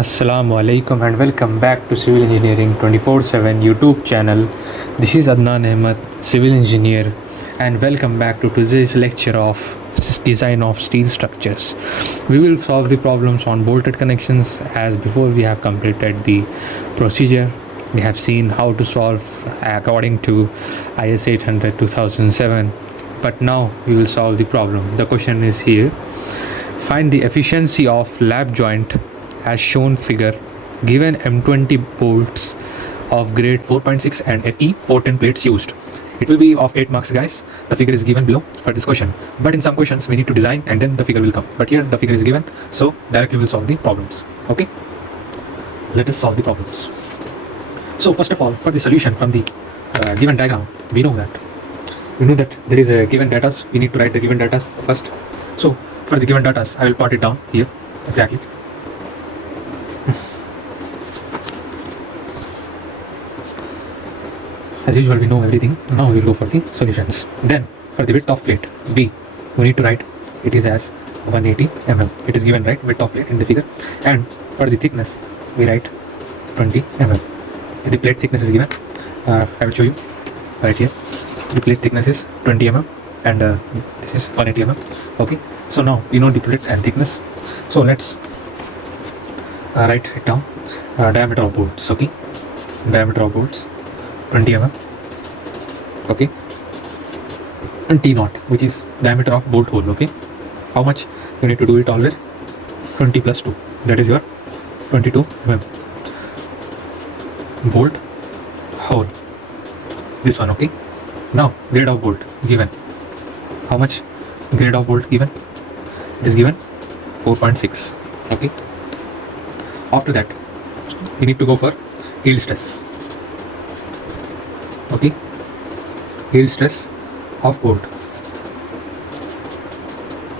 Assalamu alaikum and welcome back to Civil Engineering 24/7 YouTube channel. This is Adnan Ahmed, Civil Engineer, and welcome back to today's lecture of design of steel structures. We will solve the problems on bolted connections. As before we have completed the procedure. We have seen how to solve according to IS 800 2007, but now we will solve the problem. The question is here: find the efficiency of lap joint as shown figure, given M20 bolts of grade 4.6 and FE 410 plates used. It will be of 8 marks, guys. The figure is given below for this question, but in some questions we need to design and then the figure will come, but here the figure is given, so directly we'll solve the problems. Okay, let us solve the problems. So first of all, for the solution from the given diagram, we know that there is a given data. We need to write the given data first. So for the given data, I will plot it down here exactly. As usual, we know everything. Now we will go for the solutions. Then for the width of plate B, we need to write it is as 180 mm. It is given, right, width of plate in the figure. And for the thickness, we write 20 mm. The plate thickness is given. I will show you right here. The plate thickness is 20 mm and this is 180 mm. Okay, so now we know the plate and thickness. So let's write it down. Diameter of bolts. Okay, diameter of bolts 20 mm. Okay, and T naught, which is diameter of bolt hole. Okay, how much you need to do it always? 20 plus 2, that is your 22 mm bolt hole, this one. Okay, now grade of bolt given. How much grade of bolt given? It is given 4.6. okay, after that you need to go for yield stress. Okay, yield stress of bolt,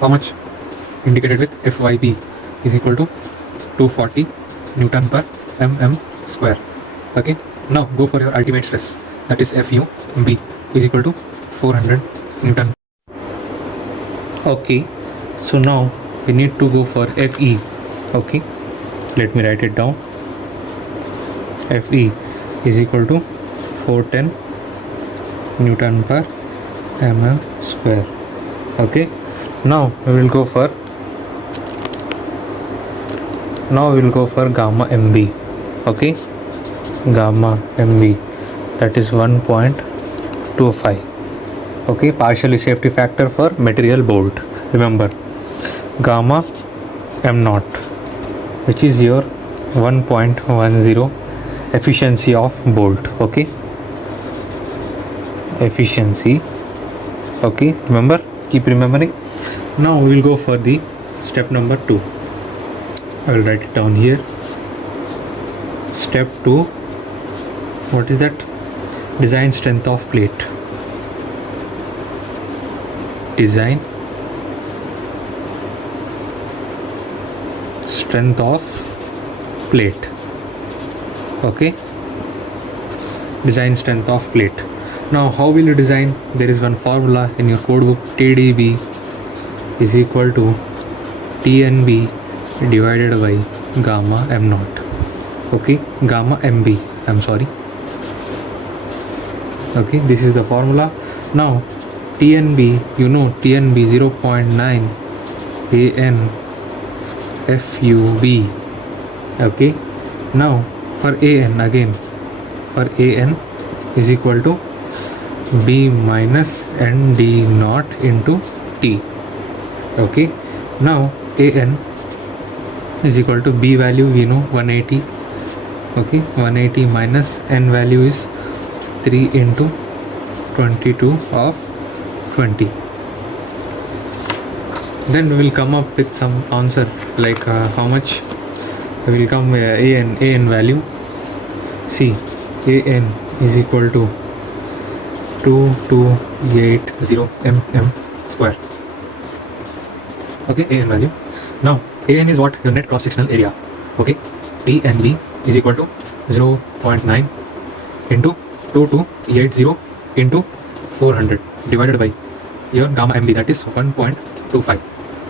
how much? Indicated with FYB is equal to 240 Newton per mm square. Okay, now go for your ultimate stress, that is FUB is equal to 400 Newton. Okay, so now we need to go for FE. Okay, let me write it down. FE is equal to 410 Newton per mm square. Okay, now we will go for gamma MB. Okay, gamma MB, that is 1.25. okay, partially safety factor for material bolt. Remember, gamma M naught, which is your 1.10 efficiency of bolt. Okay, efficiency. Okay, remember, keep remembering. Now we will go for the step number 2. I will write it down here. Step 2, what is that? Design strength of plate. Design strength of plate. Okay, design strength of plate. Now how will you design? There is one formula in your code book. TDB is equal to TNB divided by gamma M naught. Okay, gamma MB, I'm sorry. Okay, this is the formula. Now TNB, you know, TNB 0.9 AN FUB. Okay, now for AN again, for AN is equal to B minus ND naught into T. Okay, now AN is equal to B value, we know, 180. Okay, 180 minus N value is 3 into 22 of 20. Then we will come up with some answer like how much will come AN value. See, AN is equal to 2280 mm square. Okay, AN value. Now AN is what? Your net cross sectional area. Okay, TNB is equal to 0.9 into 2280 into 400 divided by your gamma MB, that is 1.25.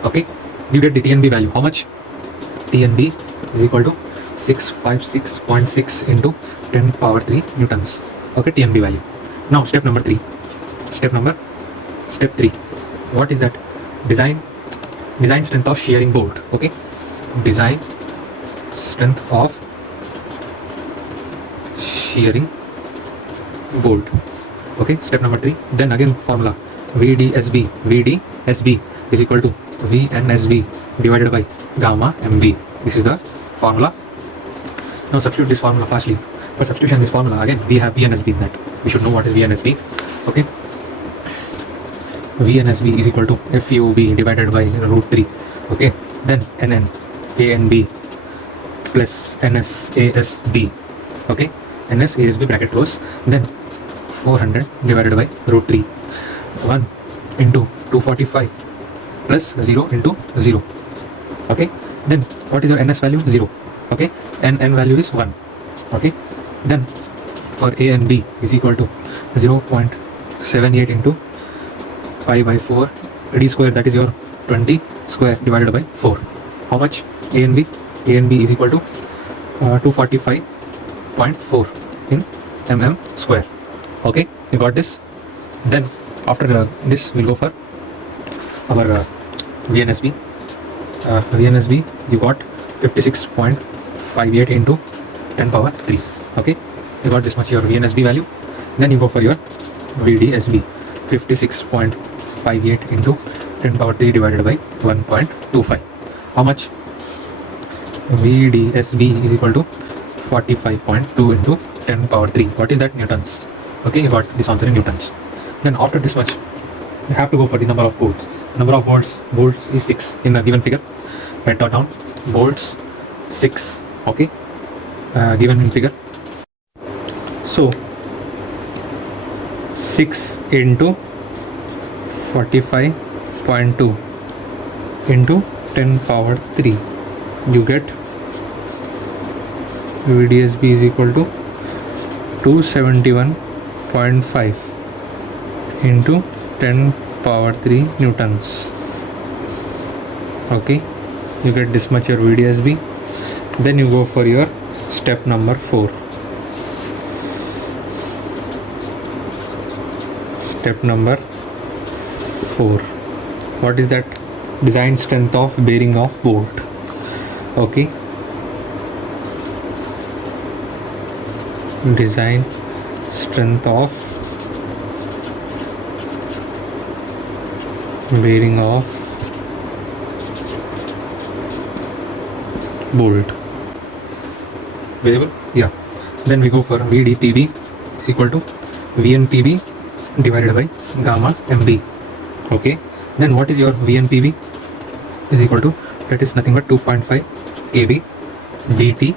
Okay, you get the TNB value. How much? TNB is equal to 656.6 into 10 power 3 newtons. Okay, TMB value. Now step number 3. Step 3. What is that? Design strength of shearing bolt. Okay, design strength of shearing bolt. Okay, step number 3. Then again formula VDSB is equal to VNSB divided by gamma MB. This is the formula. Now substitute this formula fastly. For substitution this formula, again we have VNSB in that. We should know what is VNSB. Okay, VNSB is equal to FUB divided by root 3. Okay, then NN ANB plus NSASB. Okay, NSASB bracket close, then 400 divided by root 3. 1 into 245 plus 0 into 0. Okay, then what is your NS value? 0. Okay, NN value is 1. Okay, then for A and B is equal to 0.78 into pi by 4 d square, that is your 20 square divided by 4. How much? A and B is equal to 245.4 in square. Okay, you got this. Then after this we'll go for our VNSB. VNSB you got 56.58 into 10 power 3. Okay, you got this much your VNSB value. Then you go for your VDSB, 56.58 into 10 power 3 divided by 1.25. How much? VDSB is equal to 45.2 into 10 power 3. What is that? Newtons. Okay, you got this answer in newtons. Then after this much you have to go for the number of bolts. Number of bolts is 6 in the given figure. Write that down. Bolts 6. Okay, given in figure. So 6 into 45.2 into 10 power 3, you get VDSB is equal to 271.5 into 10 power 3 newtons. Okay, you get this much your VDSB. Then you go for your step number 4. Step number 4. What is that? Design strength of bearing of bolt. Okay, design strength of bearing of bolt. Visible? Yeah. Then we go for VDPB is equal to VNPB divided by gamma MB. Okay, then what is your VNPB is equal to, that is nothing but 2.5 kb dt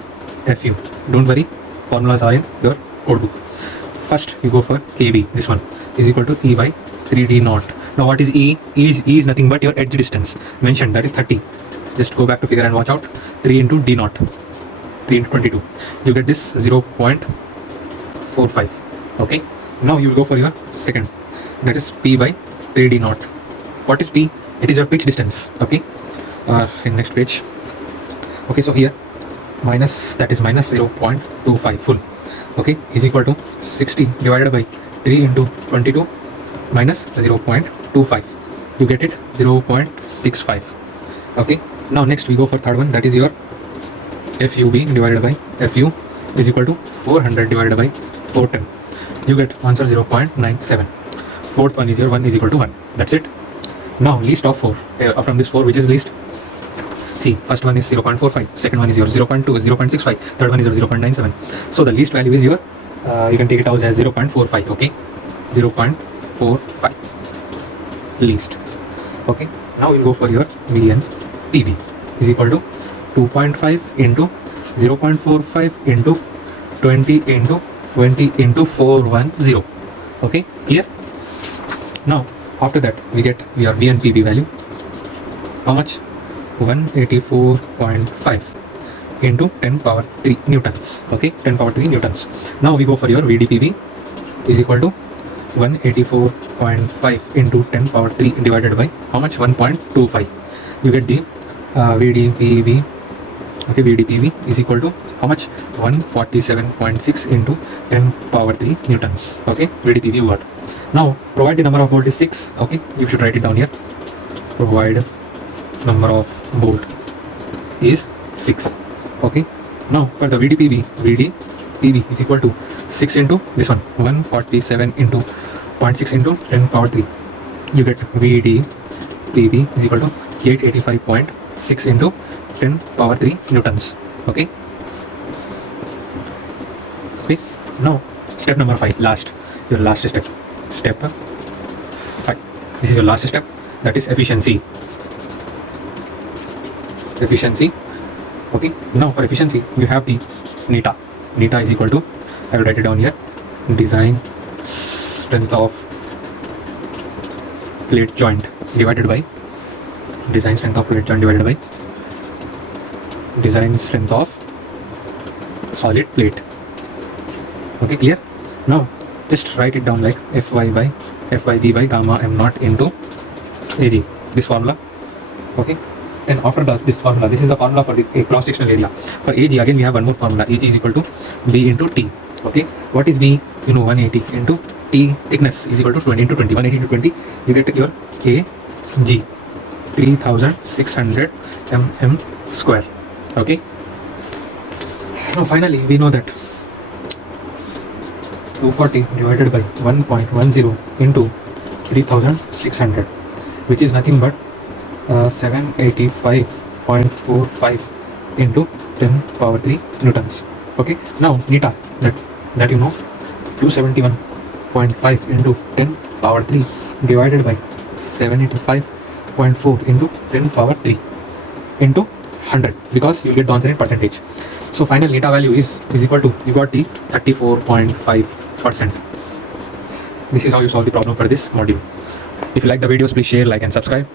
fu. Don't worry, formulas are in your code book. First you go for kb, this one is equal to E by 3d naught. Now what is E? E is nothing but your edge distance mentioned, that is 30. Just go back to figure and watch out. 3 into d naught, 3 into 22, you get this 0.45. Okay, now you will go for your second, that is P by 3d naught. What is P? It is your pitch distance. Okay, in next page. Okay, so here minus, that is minus 0.25 full. Okay, is equal to 60 divided by 3 into 22 minus 0.25. You get it 0.65. Okay, now next we go for third one, that is your FUB divided by FU is equal to 400 divided by 410. You get answer 0.97. Fourth one is your 1 is equal to 1. That's it. Now least of 4. From this 4, which is least? See, first one is 0.45, second one is your 0.2, 0.65, third one is your 0.97. So the least value is your, you can take it out as 0.45. Okay, 0.45 least. Okay, now we'll go for your VNPB is equal to 2.5 into 0.45 into 20 into 20 into 410. Okay, clear? Now after that we get your VNPB value. How much? 184.5 into 10 power 3 newtons. Okay, 10 power 3 newtons. Now we go for your VDPB is equal to 184.5 into 10 power 3 divided by how much? 1.25. You get the VDPB. Okay, VDPB is equal to how much? 147.6 into 10 power 3 newtons. Okay, VDPV you got. Now provide the number of bolt is 6. Okay, you should write it down here. Provide number of bolt is 6. Okay, now for the VDPV is equal to 6 into this one, 147 into 0.6 into 10 power 3. You get VDPV is equal to 885.6 into 10 power 3 newtons. Okay. Okay. Now step number 5, your last step. Step 5. This is your last step. That is efficiency. Okay. Now for efficiency, you have the neta. Neta is equal to, I will write it down here, design strength of plate joint divided by design strength of plate joint divided by design strength of solid plate. Okay, clear? Now just write it down like FYB by gamma m naught into AG, this formula. Okay, then after that, this formula, this is the formula for the cross sectional area. For AG, again we have one more formula. AG is equal to B into T. Okay, what is B? You know, 180 into T, thickness is equal to 20 into 20. 180 into 20, you get your AG, 3600 mm square. Okay, now finally we know that 240 divided by 1.10 into 3600, which is nothing but 785.45 into 10 power 3 newtons. Okay, now neta, that you know, 271.5 into 10 power 3 divided by 785.4 into 10 power 3 into 100, because you get the answer in percentage. So final neta value is equal to, you got the 34.5%. This is how you solve the problem for this module. If you like the videos, please share, like and subscribe.